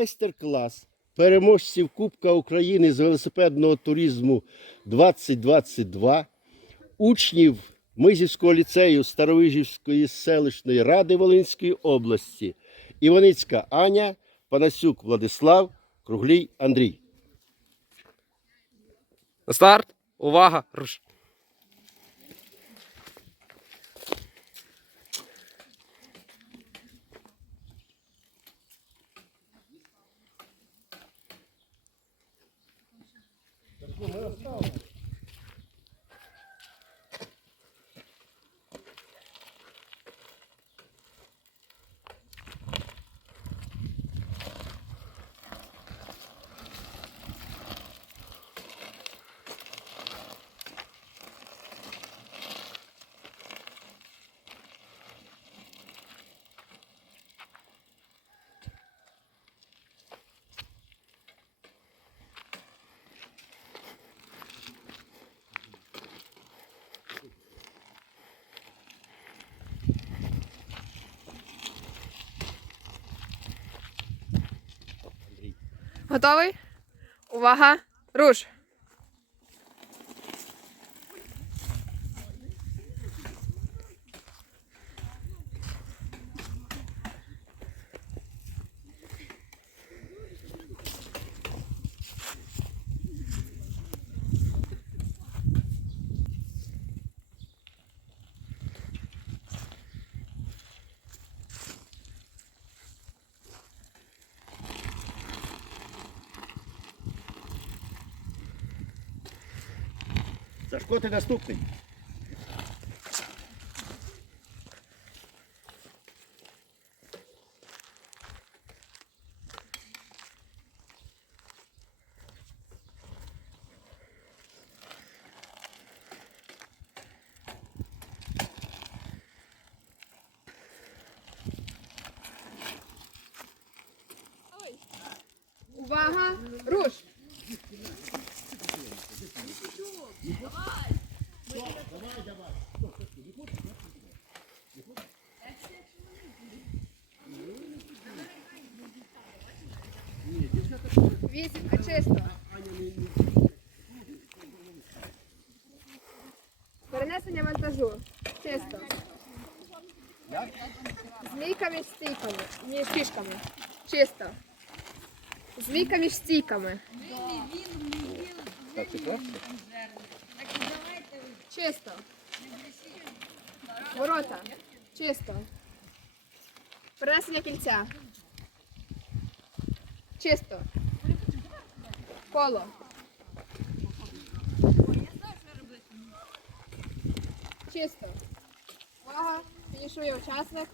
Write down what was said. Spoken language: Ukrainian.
Майстер-клас переможців Кубка України з велосипедного туризму 2022 учнів Мизівського ліцею Старовижівської селищної ради Волинської області Іваницька Аня, Панасюк Владислав, Круглій Андрій. Старт. Увага! Руш. Ну, ми оставимо. Готовий? Увага! Руш! Сашко, ти наступний. Увага! Руш! Вісімка, чисто. Перенесення вантажу. Чисто. Змійка між стійками. Між фішками. Чисто. Змійка між стійками. Чисто. Ворота. Чисто. Перенесення кільця. Чисто. Коло. Чисто. Увага. Фінішує учасник.